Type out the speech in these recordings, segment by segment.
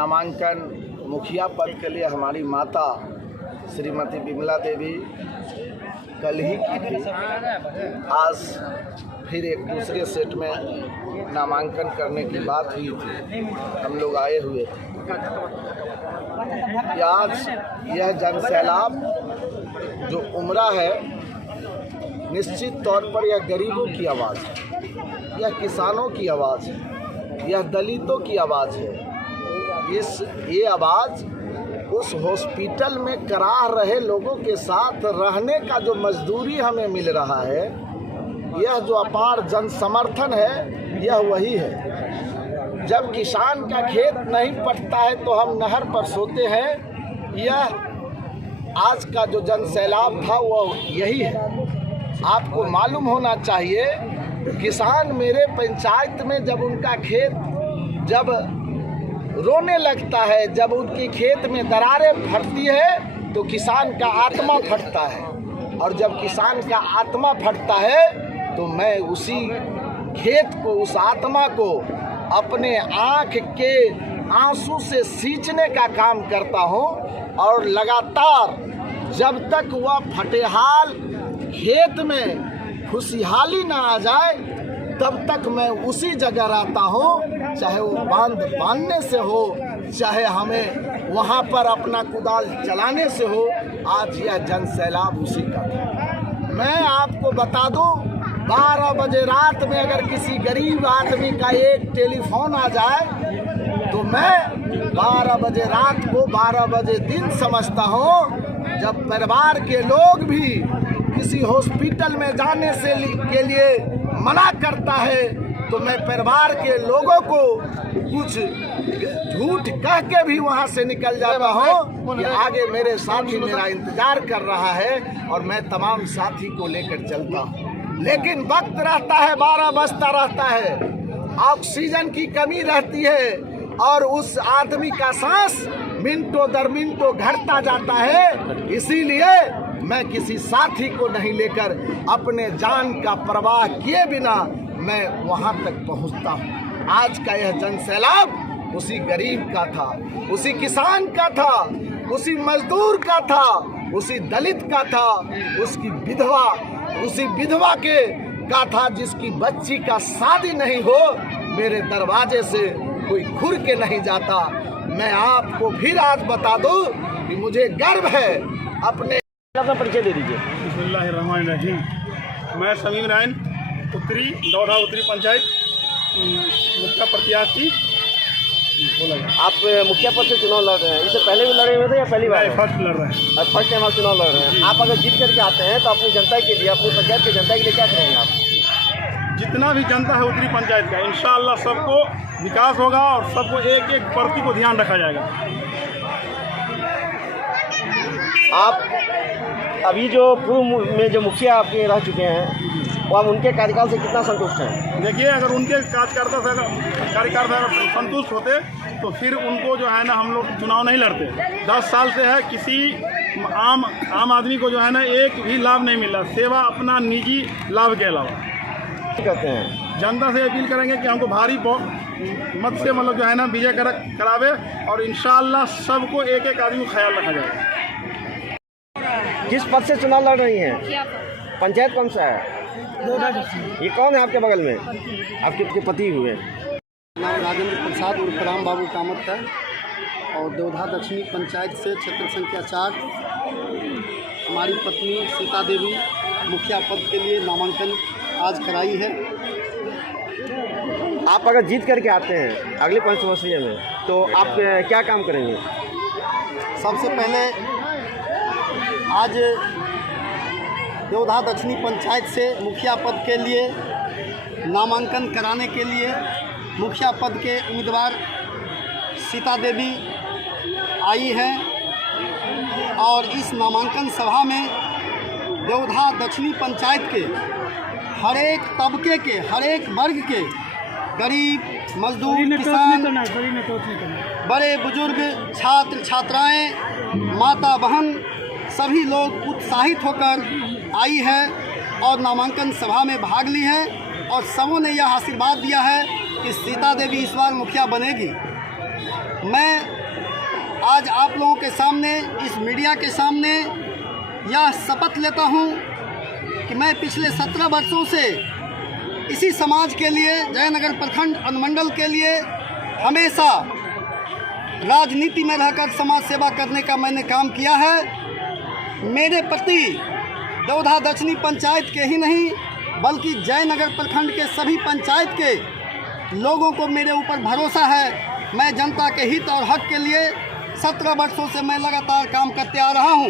नामांकन मुखिया पद के लिए हमारी माता श्रीमती विमला देवी कल ही की थी। आज फिर एक दूसरे सेट में नामांकन करने की बात हुई थी, हम लोग आए हुए थे। आज यह जनसैलाब जो उमड़ा है, निश्चित तौर पर यह गरीबों की आवाज़ है, यह किसानों की आवाज़ है, यह दलितों की आवाज़ है। ये आवाज़ उस हॉस्पिटल में कराह रहे लोगों के साथ रहने का जो मजदूरी हमें मिल रहा है, यह जो अपार जन समर्थन है, यह वही है। जब किसान का खेत नहीं पटता है तो हम नहर पर सोते हैं। यह आज का जो जन सैलाब था वह यही है। आपको मालूम होना चाहिए, किसान मेरे पंचायत में जब उनका खेत जब रोने लगता है, जब उनके खेत में दरारें फटती है तो किसान का आत्मा फटता है, और जब किसान का आत्मा फटता है तो मैं उसी खेत को, उस आत्मा को अपने आँख के आंसू से सींचने का काम करता हूँ। और लगातार जब तक वह फटेहाल खेत में खुशहाली ना आ जाए तब तक मैं उसी जगह रहता हूँ, चाहे वो बांध बांधने से हो, चाहे हमें वहाँ पर अपना कुदाल चलाने से हो। आज यह जन सैलाब उसी का था। मैं आपको बता दूँ, 12 बजे रात में अगर किसी गरीब आदमी का एक टेलीफोन आ जाए तो मैं 12 बजे रात को 12 बजे दिन समझता हूँ। जब परिवार के लोग भी किसी हॉस्पिटल में जाने से के लिए मना करता है तो मैं परिवार के लोगों को कुछ झूठ कह के भी वहाँ से निकल जाता हूँ कि आगे मेरे साथी मेरा इंतजार कर रहा है, और मैं तमाम साथी को लेकर चलता हूँ। लेकिन वक्त रहता है, 12 बजता रहता है, ऑक्सीजन की कमी रहती है और उस आदमी का सांस मिनटों दर मिनटों घटता जाता है। इसीलिए मैं किसी साथी को नहीं लेकर अपने जान का परवाह किए बिना मैं वहां तक पहुंचता हूं। आज का यह जन सैलाब उसी गरीब का था, उसी किसान का था, उसी मजदूर का था, उसी दलित का था, उसकी विधवा, उसी विधवा का था जिसकी बच्ची का शादी नहीं हो, मेरे दरवाजे से कोई घुर के नहीं जाता। मैं आपको फिर आज बता दूं कि मुझे गर्व है अपने। अपना परिचय दे दीजिए। बिस्मिल्लाहिर्रहमानिर्रहीम। मैं समीम रायन, दौधा उत्तरी पंचायत मुखिया प्रत्याशी। आप मुखिया पद से चुनाव लड़ रहे हैं, इससे पहले भी लड़े हुए थे या पहली बार? फर्स्ट लड़ रहे हैं। फर्स्ट टाइम आप चुनाव लड़ रहे हैं। आप अगर जीत करके आते हैं तो अपनी जनता के लिए, अपनी पंचायत की जनता के लिए क्या करेंगे आप? जितना भी जनता है उत्तरी पंचायत का, इंशाअल्लाह सबको विकास होगा और सबको एक एक प्रति को ध्यान रखा जाएगा। आप अभी जो पूर्व में जो मुखिया आपके रह चुके हैं, वो आप उनके कार्यकाल से कितना संतुष्ट हैं? देखिए, अगर उनके कार्यकर्ता से संतुष्ट होते तो फिर उनको जो है ना हम लोग चुनाव नहीं लड़ते। 10 साल से है किसी आम आदमी को जो है ना एक भी लाभ नहीं मिला, सेवा अपना निजी लाभ के अलावा। कहते हैं जनता से अपील करेंगे कि हमको भारी मत से मतलब जो है ना विजय करावे, और इंशाअल्लाह सबको एक एक आदमी का ख्याल रखा जाएगा। किस पद से चुनाव लड़ रही हैं? पंचायत कौन सा है? ये कौन है आपके बगल में? आपके पति हुए? नाम राजेंद्र प्रसाद उर्फ राम बाबू कामत है, और देवधा दक्षिणी पंचायत से क्षेत्र संख्या 4 हमारी पत्नी सीता देवी मुखिया पद के लिए नामांकन आज कराई है। आप अगर जीत करके आते हैं अगले पंचवर्षीय में तो आप क्या काम करेंगे? सबसे पहले आज देवधा दक्षिणी पंचायत से मुखिया पद के लिए नामांकन कराने के लिए मुखिया पद के उम्मीदवार सीता देवी आई हैं, और इस नामांकन सभा में देवधा दक्षिणी पंचायत के हर एक तबके के, हर एक वर्ग के, गरीब, मजदूर, किसान, बड़े बुजुर्ग, छात्र छात्राएं, माता बहन, सभी लोग उत्साहित होकर आई है और नामांकन सभा में भाग ली है, और सबों ने यह आशीर्वाद दिया है कि सीता देवी इस बार मुखिया बनेगी। मैं आज आप लोगों के सामने, इस मीडिया के सामने यह शपथ लेता हूं कि मैं पिछले 17 वर्षों से इसी समाज के लिए, जयनगर प्रखंड अनुमंडल के लिए हमेशा राजनीति में रहकर समाज सेवा करने का मैंने काम किया है। मेरे प्रति देवधा दक्षिणी पंचायत के ही नहीं बल्कि जयनगर प्रखंड के सभी पंचायत के लोगों को मेरे ऊपर भरोसा है। मैं जनता के हित और हक के लिए 17 वर्षों से मैं लगातार काम करते आ रहा हूं।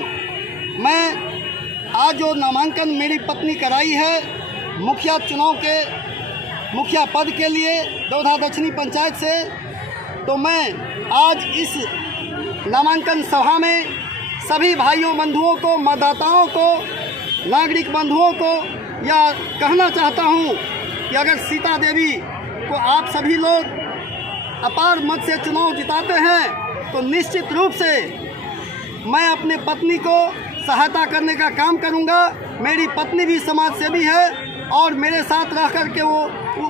मैं आज जो नामांकन मेरी पत्नी कराई है मुखिया चुनाव के मुखिया पद के लिए देवधा दक्षिणी पंचायत से, तो मैं आज इस नामांकन सभा में सभी भाइयों बंधुओं को, मतदाताओं को, नागरिक बंधुओं को यह कहना चाहता हूं कि अगर सीता देवी को आप सभी लोग अपार मत से चुनाव जिताते हैं तो निश्चित रूप से मैं अपने पत्नी को सहायता करने का काम करूंगा। मेरी पत्नी भी समाज सेवी है और मेरे साथ रह कर के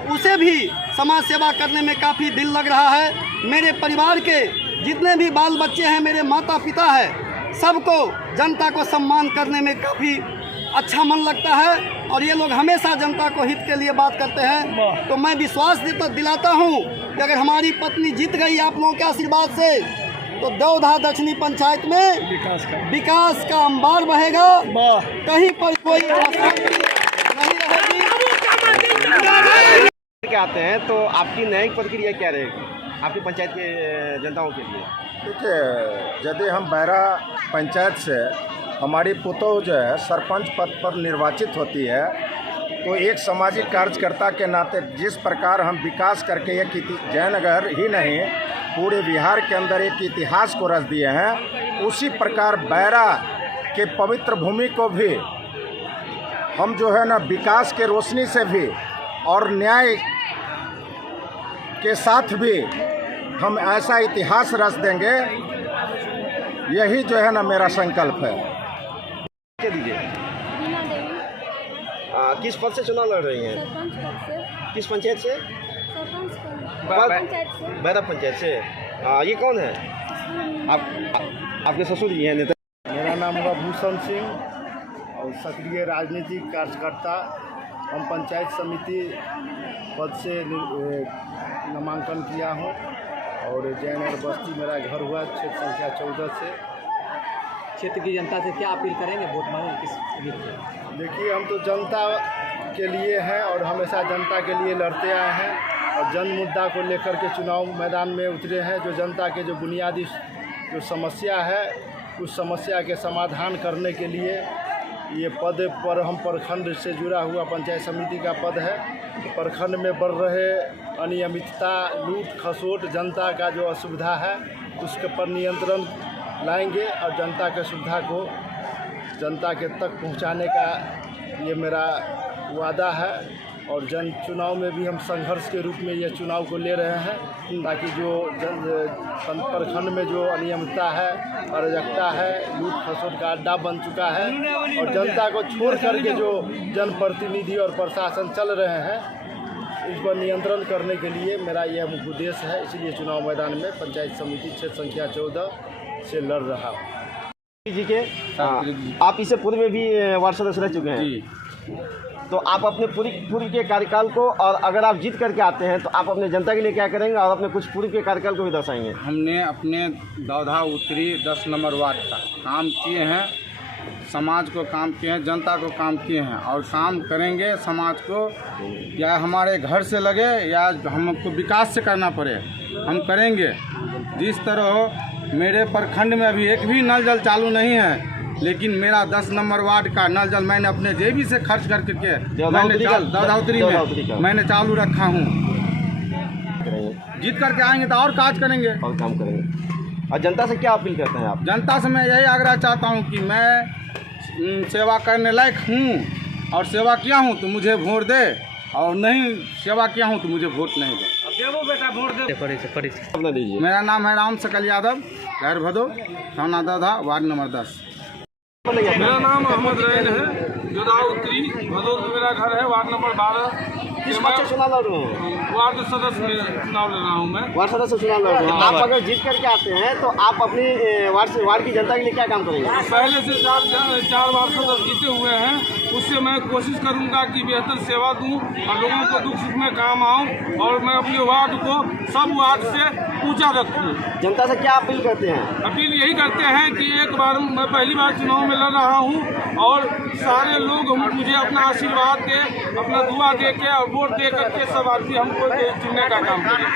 उसे भी समाज सेवा करने में काफ़ी दिल लग रहा है। मेरे परिवार के जितने भी बाल बच्चे हैं, मेरे माता पिता है, सबको जनता को सम्मान करने में काफ़ी अच्छा मन लगता है और ये लोग हमेशा जनता को हित के लिए बात करते हैं। तो मैं विश्वास दिलाता हूँ कि अगर हमारी पत्नी जीत गई आप लोगों के आशीर्वाद से तो देवधा दक्षिणी पंचायत में विकास का अंबार बहेगा, कहीं पर कोई अशांति नहीं रहेगी। के आते हैं तो आपकी न्यायिक प्रक्रिया क्या रहेगी आपकी पंचायत के जनताओं के लिए? देखिए, यदि हम बैरा पंचायत से हमारी पुतोह जो है सरपंच पद पर निर्वाचित होती है तो एक सामाजिक कार्यकर्ता के नाते जिस प्रकार हम विकास करके एक जयनगर ही नहीं पूरे बिहार के अंदर एक इतिहास को रच दिए हैं, उसी प्रकार बैरा के पवित्र भूमि को भी हम जो है ना विकास के रोशनी से भी और न्याय के साथ भी हम ऐसा इतिहास रच देंगे। यही जो है ना मेरा संकल्प है। दीजिए, मीना देवी किस पद से चुनाव लड़ रही हैं? सरपंच पद से। किस पंचायत से? सरपंच पंचायत से। बैरा पंचायत से। ये कौन है? आपके ससुर जी हैं नेता? मेरा नाम हुआ भूषण सिंह और सक्रिय राजनीतिक कार्यकर्ता। हम पंचायत समिति पद से नामांकन किया हूँ और जयनगर बस्ती मेरा घर हुआ, क्षेत्र संख्या 14 से। क्षेत्र की जनता से क्या अपील करेंगे वोट मांगे किस उम्मीद पर? देखिए, हम तो जनता के लिए हैं और हमेशा जनता के लिए लड़ते आए हैं और जन मुद्दा को लेकर के चुनाव मैदान में उतरे हैं। जो जनता के जो बुनियादी जो समस्या है उस समस्या के समाधान करने के लिए ये पद पर हम प्रखंड से जुड़ा हुआ पंचायत समिति का पद है। प्रखंड में बढ़ रहे अनियमितता, लूट खसोट, जनता का जो असुविधा है उसके पर नियंत्रण लाएंगे और जनता के सुविधा को जनता के तक पहुंचाने का ये मेरा वादा है। और जन चुनाव में भी हम संघर्ष के रूप में ये चुनाव को ले रहे हैं ताकि जो प्रखंड में जो अनियमितता है, अराजकता है, लूट खसोट का अड्डा बन चुका है और जनता को छोड़ करके जो जनप्रतिनिधि और प्रशासन चल रहे हैं इस पर नियंत्रण करने के लिए मेरा यह मुख्य उद्देश्य है। इसलिए चुनाव मैदान में पंचायत समिति क्षेत्र संख्या 14 से लड़ रहा हूँ। जी के आप इससे पूर्व में भी वार्ड सदस्य रह चुके हैं, तो आप अपने पूर्व के कार्यकाल को, और अगर आप जीत करके आते हैं तो आप अपने जनता के लिए क्या करेंगे और अपने कुछ पूर्व के कार्यकाल को भी दर्शाएंगे? हमने अपने दौधा उत्तरी 10 नंबर वार्ड का काम किए हैं, समाज को काम किए हैं, जनता को काम किए हैं और काम करेंगे। समाज को या हमारे घर से लगे या हमको विकास से करना पड़े हम करेंगे। जिस तरह हो, मेरे प्रखंड में अभी एक भी नल जल चालू नहीं है, लेकिन मेरा 10 नंबर वार्ड का नल जल मैंने अपने जेबी से खर्च करके दौधाउतरी में मैंने चालू रखा हूँ। जीत करके आएंगे तो और काज करेंगे और काम करेंगे। और जनता से क्या अपील करते हैं आप? जनता से मैं यही आग्रह चाहता हूँ कि मैं सेवा करने लायक हूँ और सेवा किया हूँ तो मुझे वोट दे, और नहीं सेवा किया हूँ तो मुझे वोट नहीं दे। अपना दीजिए। मेरा नाम है राम सकल यादव, गैर भदो, थाना दौधा, वार्ड नंबर 10। मेरा नाम अहमद रैन है, जोधा उत्तरी भदोद में मेरा घर है, वार्ड नंबर 12। किस पद से चुनाव लड़ रहे हैं? वार्ड सदस्य में चुनाव लड़ रहा हूँ मैं। वार्ड सदस्य चुनाव लड़ रहे हैं। आप अगर जीत करके आते हैं तो आप अपनी वार्ड की जनता के लिए क्या काम करेंगे? पहले से चार वार्ड सदस्य जीते हुए हैं, उससे मैं कोशिश करूंगा कि बेहतर सेवा दूं और लोगों को दुख सुख में काम आऊं और मैं अपने वार्ड को सब वार्ड से ऊंचा रखूं। जनता से क्या अपील करते हैं? अपील यही करते हैं कि एक बार मैं पहली बार चुनाव में लड़ रहा हूं और सारे लोग मुझे अपना आशीर्वाद दे, अपना दुआ दे के और वोट दे करके सब आदमी हमको चुनने का काम करें।